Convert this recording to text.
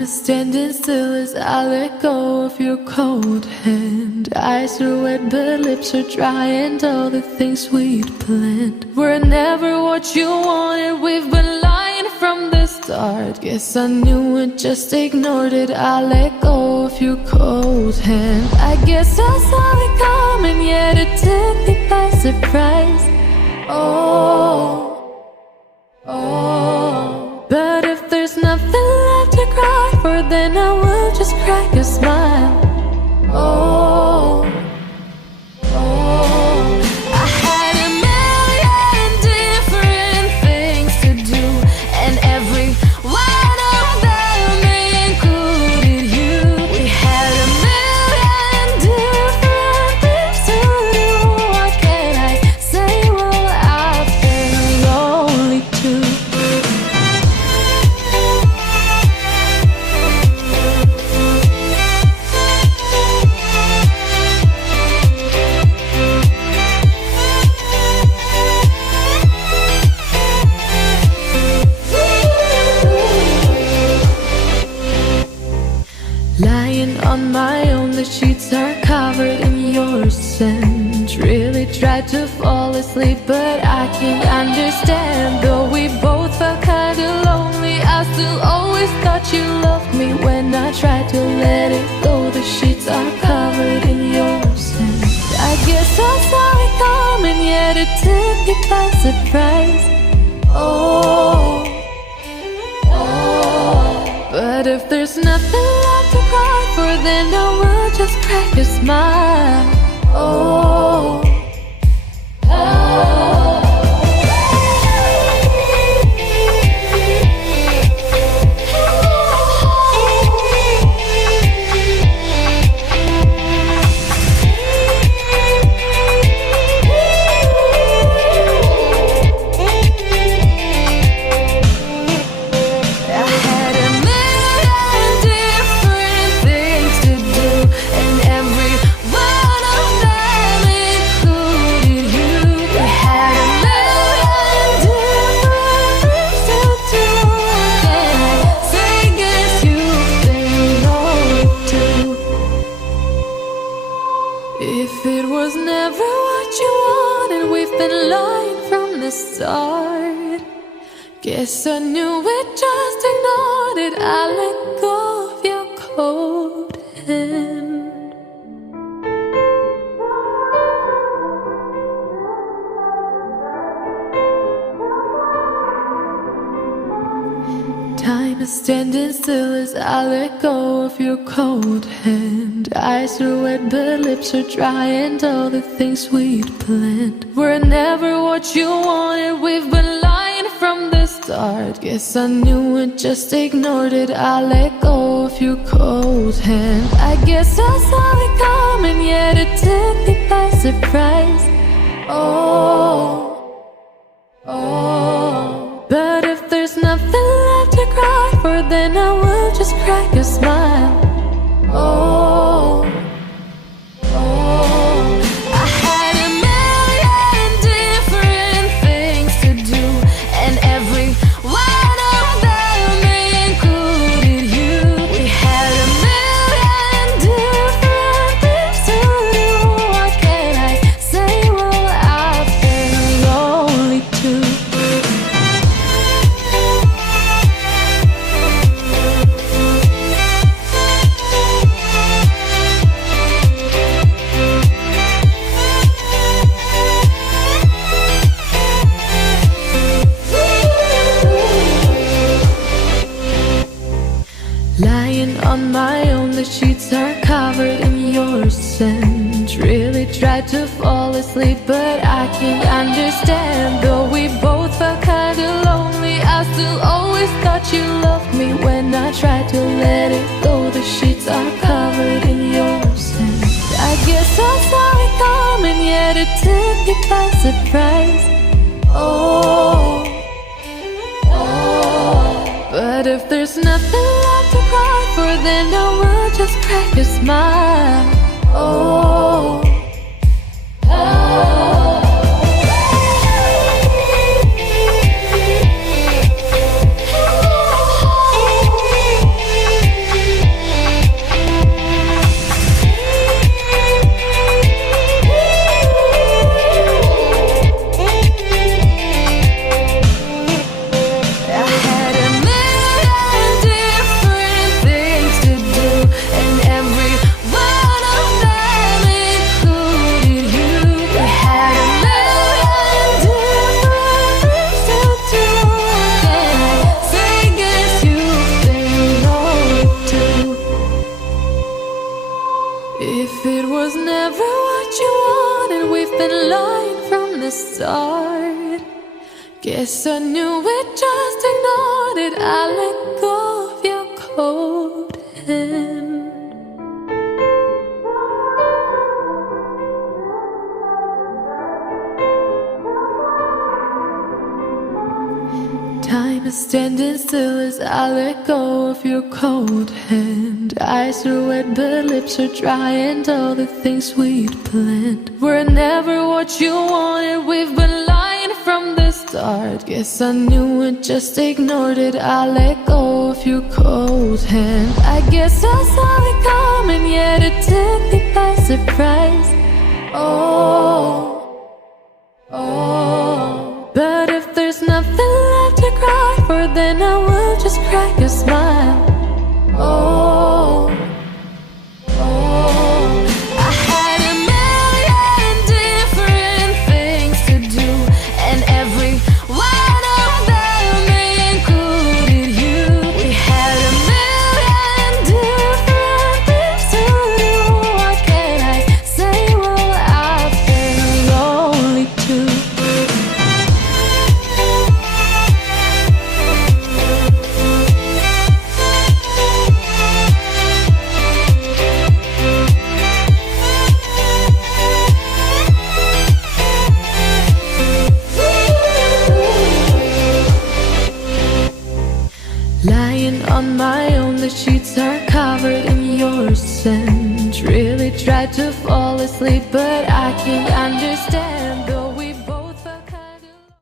Time is standing still as I let go of your cold hand. Eyes are wet but lips are dry, and all the things we'd planned were never what you wanted. We've been lying from the start. Guess I knew it, just ignored it. I let go of your cold hand. I guess I saw it coming, yet it took me by surprise. But if there's nothing left to cry for, then I will just crack a smile. I had a million different things to do, and every one of them included you. We had a million different things to do. What can I say? Well, I've been lonely too. Lying on my own, the sheets are covered in your scent. Really tried to fall asleep, but I can't understand. Though we both felt kinda lonely, I still always thought you loved me. When I tried to let it go, the sheets are covered in your scent. I guess I saw it coming, yet it took me by surprise. But if there's nothing left to cry for, then I will just crack a smile. If it was never what you wanted, we've been lying from the start. Guess I knew it, just ignored it. I let go of your cold hand. Time is standing still as I let go of your cold hand. Eyes are wet but lips are dry, and all the things we'd planned were never what you wanted. We've been lying from the start. Guess I knew it, just ignored it. I let go of your cold hand. I guess I saw it coming, yet it took me by surprise. But if there's nothing left to cry for, then I will just crack a smile. I had a million different things to do, and every one of them included you. We had a million different things to do. What can I say? Well, I've been lonely too. Lying on my own, the sheets are covered in your scent. Really tried to fall asleep, but I can't understand. Though we both felt kinda lonely, I still always thought you loved me. When I tried to let it go, the sheets are covered in your scent. I guess I saw it coming, yet it took me by surprise. But if there's nothing left to cry for, then I will just crack a smile. been lying from the start. Guess I knew it, just ignored it. I let go of your cold hand. Time is standing still as I let go of your cold hand. Eyes are wet but lips are dry, and all the things we'd planned were never what you wanted. We've been lying from the start. Guess I knew it, just ignored it. I let go of your cold hand. I guess I saw it coming, yet it took me by surprise. Oh, oh. But if there's nothing left to cry for, then I will just crack a smile. Oh, oh. I had a million different things to do, and every one of them included you. We had a million different things to do. What can I say? Well, I've been lonely too. Lying on my own, the sheets are covered in your scent. Really tried to fall asleep, but I can't understand the way